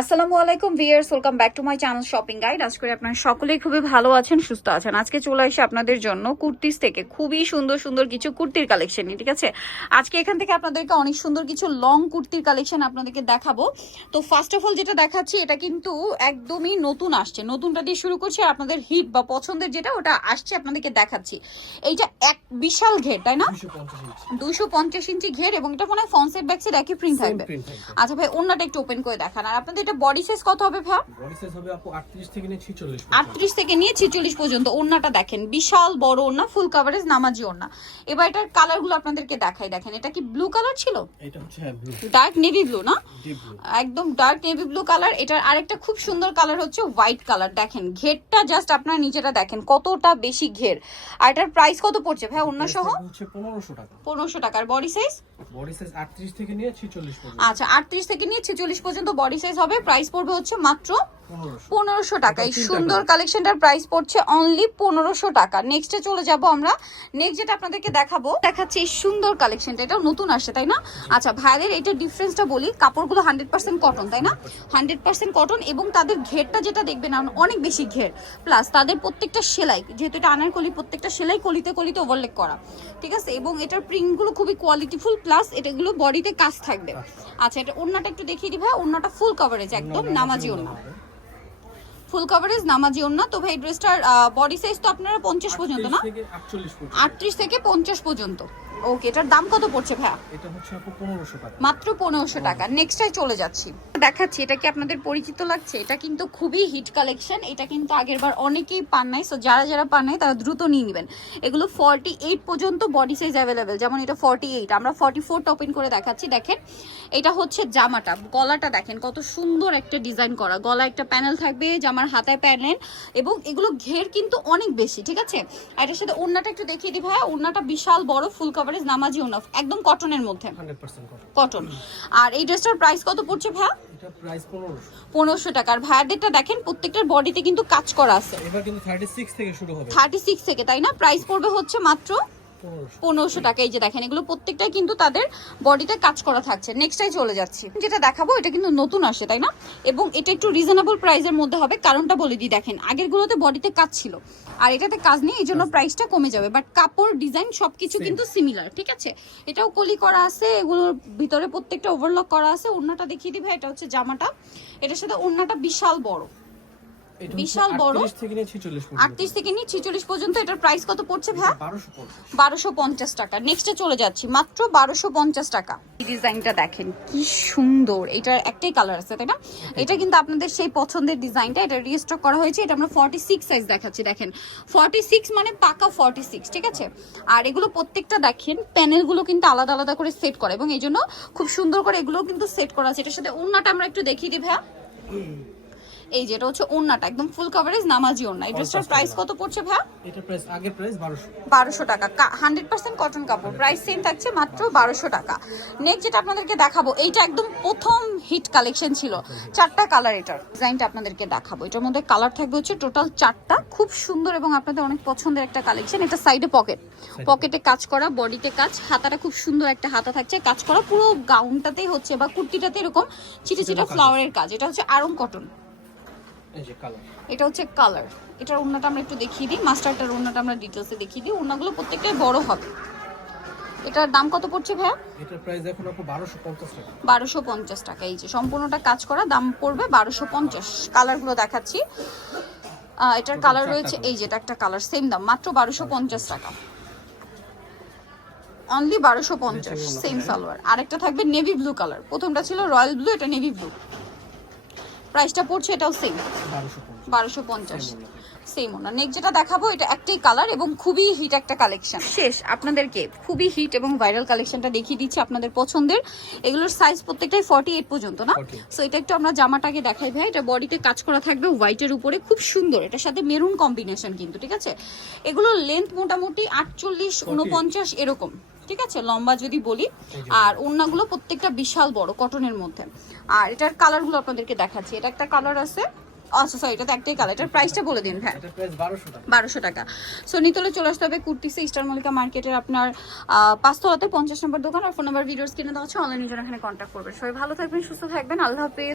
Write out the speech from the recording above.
আসসালামু আলাইকুম viewers welcome back to my channel shopping guide. আজ করে আপনারা সকলেই খুবই ভালো আছেন সুস্থ আছেন। আজকে চলে আসি আপনাদের জন্য কুর্তিস থেকে। খুবই সুন্দর সুন্দর কিছু কুর্তির কালেকশন ঠিক আছে? আজকে এখান থেকে আপনাদেরকে অনেক সুন্দর কিছু লং কুর্তির কালেকশন আপনাদেরকে দেখাবো। তো ফার্স্ট অফ অল যেটা দেখাচ্ছি এটা কিন্তু একদমই নতুন আসছে। নতুনটা দিয়ে শুরু করছি আপনাদের হিট বা পছন্দের যেটা ওটা আসছে আপনাদেরকে দেখাচ্ছি। এইটা এক বিশাল ঘের তাই না? দুশো পঞ্চাশ ইঞ্চি ঘের এবং এটা মনে হয় ফনসেট ব্যাগসের একই প্রিন্ট থাকবে। আচ্ছা ভাই অন্যটা একটু ওপেন করে দেখান। আর আপনাদের এটা বডি সাইজ কত হবে ভাই বডি সাইজ হবে আপু 38 থেকে নিয়ে 46 আটত্রিশ থেকে নিয়ে ছিচল্লিশ পর্যন্ত। ওড়নাটা দেখেন বিশাল বড় ওড়না ফুল কাভারেজ নামাজি ওড়না। এবার এটার কালারগুলো আপনাদেরকে দেখাই দেখেন এটা কি ব্লু কালার ছিল? এটা হচ্ছে ব্লু ডার্ক নেভি ব্লু না? একদম ডার্ক নেভি ব্লু কালার এটার আরেকটা খুব সুন্দর কালার হচ্ছে হোয়াইট কালার দেখেন ঘেরটা জাস্ট আপনারা নিজেরা দেখেন কতটা বেশি ঘের। আর এটার প্রাইস কত পড়ছে ভাই ওড়না সহ? হচ্ছে 1500 টাকা। পনেরোশো টাকার বডি সাইজ বডি সাইজ 38 থেকে নিয়ে 46 পর্যন্ত। আচ্ছা আটত্রিশ থেকে নিয়ে ছেচল্লিশ পর্যন্ত বডি সাইজ হবে প্রাইস পড়বে হচ্ছে মাত্র পনেরোশো। টাকা। এই সুন্দর কালেকশনটার প্রাইস পড়ছে অনলি পনেরোশো টাকা। নেক্সটে চলে যাব আমরা। নেক্সট যেটা আপনাদেরকে দেখাবো দেখাচ্ছি এই সুন্দর কালেকশনটা। এটাও নতুন আসছে তাই না? আচ্ছা ভাইদের এটা ডিফারেন্সটা বলি। কাপড়গুলো হান্ড্রেড পার্সেন্ট কটন তাই না? হান্ড্রেড পার্সেন্ট কটন এবং তাদের ঘেরটা যেটা দেখবেন অনেক বেশি ঘের। প্লাস তাদের প্রত্যেকটা সেলাই যেহেতু এটা আনারকলি প্রত্যেকটা সেলাই কলিতে কলিতে ওভারলেক করা। ঠিক আছে? এবং এটার প্রিন্টগুলো খুবই কোয়ালিটিফুল প্লাস এটাগুলো বডিতে কাজ থাকবে। আচ্ছা। এটা ওড়নাটা একটু দেখিয়ে ভাই ওড়নাটা ফুল কভারেজ একদম নামাজি না ফুল কভারেজ নামাজি না তো ভাই ড্রেসটার বডি সাইজ তো আপনারা পঞ্চাশ পর্যন্ত না? 38 থেকে 48 আটত্রিশ থেকে পঞ্চাশ পর্যন্ত। ওকে এটার দাম কত পড়ছে ভাইয়া? এটা হচ্ছে আপু 1500 টাকা। মাত্র পনেরোশো টাকা। নেক্সটাই চলে যাচ্ছি। দেখাচ্ছি এটা কি আপনাদের পরিচিত লাগছে? এটা কিন্তু খুবই হিট কালেকশন এটা কিন্তু আগের বার অনেকেই পান নাই সো যারা যারা পান নাই তারা দ্রুত নিয়ে নেবেন। এগুলো ফর্টি এইট পর্যন্ত বডি সাইজ অ্যাভেলেবেল যেমন এটা ফর্টি এইট আমরা ফর্টি ফোর টপিং করে দেখাচ্ছি। দেখেন এটা হচ্ছে জামাটা। গলাটা দেখেন কত সুন্দর একটা ডিজাইন করা। গলা একটা প্যানেল থাকবে জামার হাতায় প্যানেল এবং এগুলো ঘের কিন্তু অনেক বেশি ঠিক আছে? আর এটার সাথে ওড়নাটা একটু দেখিয়ে দিই ভাইয়া। ওড়নাটা বিশাল বড় ফুল কভারেজ নামাজি ওড়না একদম কটনের মধ্যে। কটন। আর এই ড্রেসটার প্রাইস কত পড়ছে ভাইয়া? এটা প্রাইস 1500 পনেরোশো টাকার ভাইয়াদেরটা দেখেন প্রত্যেকটার বডিতে কিন্তু কাজ করা আছে। এবার কিন্তু 36 থেকে শুরু হবে। থার্টি সিক্স থেকে তাই না? প্রাইস পড়বে হচ্ছে মাত্র 1500 পনেরোশো। টাকা এই যে দেখেন এগুলো প্রত্যেকটাই কিন্তু তাদের বডিতে কাজ করা থাকছে। নেক্সটাই চলে যাচ্ছি। যেটা দেখাবো এটা কিন্তু নতুন আসে তাই না? এবং এটা একটু রিজনেবল প্রাইসের মধ্যে হবে। কারণটা বলে দিই দেখেন আগেরগুলোতে বডিতে কাজ ছিল। আর এটাতে কাজ নেই এই জন্য প্রাইসটা কমে যাবে। বাট কাপড় ডিজাইন সবকিছু কিন্তু সিমিলার ঠিক আছে? এটাও কলি করা আছে এগুলোর ভিতরে প্রত্যেকটা ওভারলক করা আছে। ওড়নাটা দেখিয়ে দিবে এটা হচ্ছে জামাটা। এটার সাথে ওড়নাটা বিশাল বড়। বিশাল বড়। 38 থেকে নিয়ে 46 পর্যন্ত। আটত্রিশ থেকে নিয়ে ছিচল্লিশ পর্যন্ত এটার প্রাইস কত পড়ছে ভাই? 1250 বারোশো পঞ্চাশ টাকা। নেক্সটে চলে যাচ্ছি। মাত্র বারোশো পঞ্চাশ টাকা। এই ডিজাইনটা দেখেন কি সুন্দর। এটার একটাই কালার আছে তাই না? এটা কিন্তু আপনাদের সেই পছন্দের ডিজাইনটা। এটা রিস্টক করা হয়েছে। এটা আমরা ফর্টি সিক্স সাইজ দেখাচ্ছি দেখেন। ফর্টি সিক্স মানে পাকা ফর্টি সিক্স ঠিক আছে? আর এগুলো প্রত্যেকটা দেখেন প্যানেলগুলো কিন্তু আলাদা আলাদা করে সেট করা। এবং এই জন্য খুব সুন্দর করে এগুলো কিন্তু সেট করা আছে। এটার সাথে ওড়নাটা আমরা একটু দেখিয়ে দিই ভাইয়া। এই যেটা হচ্ছে ওড়নাটা একদম ফুল কভারেজ নামাজি ওড়না। এই ড্রেসটার প্রাইস কত পড়ছে ভাইয়া? এটা প্রাইস আগের প্রাইস 1200 বারোশো টাকা। হান্ড্রেড পার্সেন্ট কটন কাপড় প্রাইস সেম থাকছে মাত্র বারোশো টাকা। নেক্সট যেটা আপনাদেরকে দেখাবো এইটা একদম প্রথম হিট কালেকশন ছিল। চারটা কালার এটার। ডিজাইনটা আপনাদেরকে দেখাবো। এটার মধ্যে কালার থাকবে হচ্ছে টোটাল চারটা। খুব সুন্দর এবং আপনাদের অনেক পছন্দের একটা কালেকশন এটা সাইডে পকেট পকেটে কাজ করা বডিতে কাজ। হাতাটা খুব সুন্দর একটা হাতা থাকছে। কাজ করা পুরো গাউনটাতেই হচ্ছে বা কুর্তিটাতে এরকম চিটা চিটা ফ্লাওয়ারের কাজ। এটা হচ্ছে আরং কটন এটা হচ্ছে কালার এটার ওড়নাটা আমরা একটু দেখিয়ে দিই। মাস্টারটার ওড়নাটা আমরা ডিটেলসে দেখিয়ে দিই। ওড়নাগুলো প্রত্যেকটাই বড় হবে। এটার দাম কত পড়ছে ভাইয়া? এটার প্রাইস এখন আপু 1250 টাকা। বারোশো পঞ্চাশ টাকা। এই যে সম্পূর্ণটা কাজ করা দাম পড়বে বারোশো পঞ্চাশ। কালারগুলো দেখাচ্ছি। এটার কালার রয়েছে এই যেটা একটা কালার সেম দাম। মাত্র বারোশো পঞ্চাশ টাকা। অনলি বারোশো পঞ্চাশ সেম সালোয়ার। আরেকটা থাকবে নেভি ব্লু কালার প্রথমটা ছিল রয়্যাল ব্লু এটা নেভি ব্লু। প্রাইসটা পড়ছে এটাও সেম বারোশো পঞ্চাশ। সেম ওনা নেক্সট যেটা দেখাবো এটা একটাই কালার এবং খুবই হিট একটা কালেকশন শেষ আপনাদেরকে খুবই হিট এবং ভাইরাল কালেকশনটা দেখিয়ে দিচ্ছি আপনাদের পছন্দের। এগুলোর সাইজ প্রত্যেকটাই ফর্টি এইট পর্যন্ত না? সো এটা একটু আমরা জামাটাকে দেখাই ভাই। এটা বডিতে কাজ করা থাকবে হোয়াইটের উপরে। খুব সুন্দর। এটার সাথে মেরুন কম্বিনেশন কিন্তু ঠিক আছে? এগুলোর লেন্থ মোটামুটি আটচল্লিশ উনপঞ্চাশ এরকম। ঠিক আছে? লম্বা যদি বলি। আর ওড়নাগুলো প্রত্যেকটা বিশাল বড় কটনের মধ্যে। আর এটার কালারগুলো আপনাদেরকে দেখাচ্ছি। এটা একটা কালার আছে। আচ্ছা সরি এটা তো একটাই কালার। এটার প্রাইসটা বলে দিন হ্যাঁ। এটার প্রাইস 1200 টাকা। বারোশো টাকা। সো নিতলে চলে আসতে হবে কুর্তিসে স্টার মল্লিকা মার্কেটের আপনার পাঁচতলাতে পঞ্চাশ নম্বর দোকান। আর ফোন নাম্বার ভিডিওস কিনে দেওয়া হচ্ছে অনলাইনে জন্য এখানে কন্ট্যাক্ট করবেন। সবাই ভালো থাকবেন সুস্থ থাকবেন। আল্লাহ হাফেজ।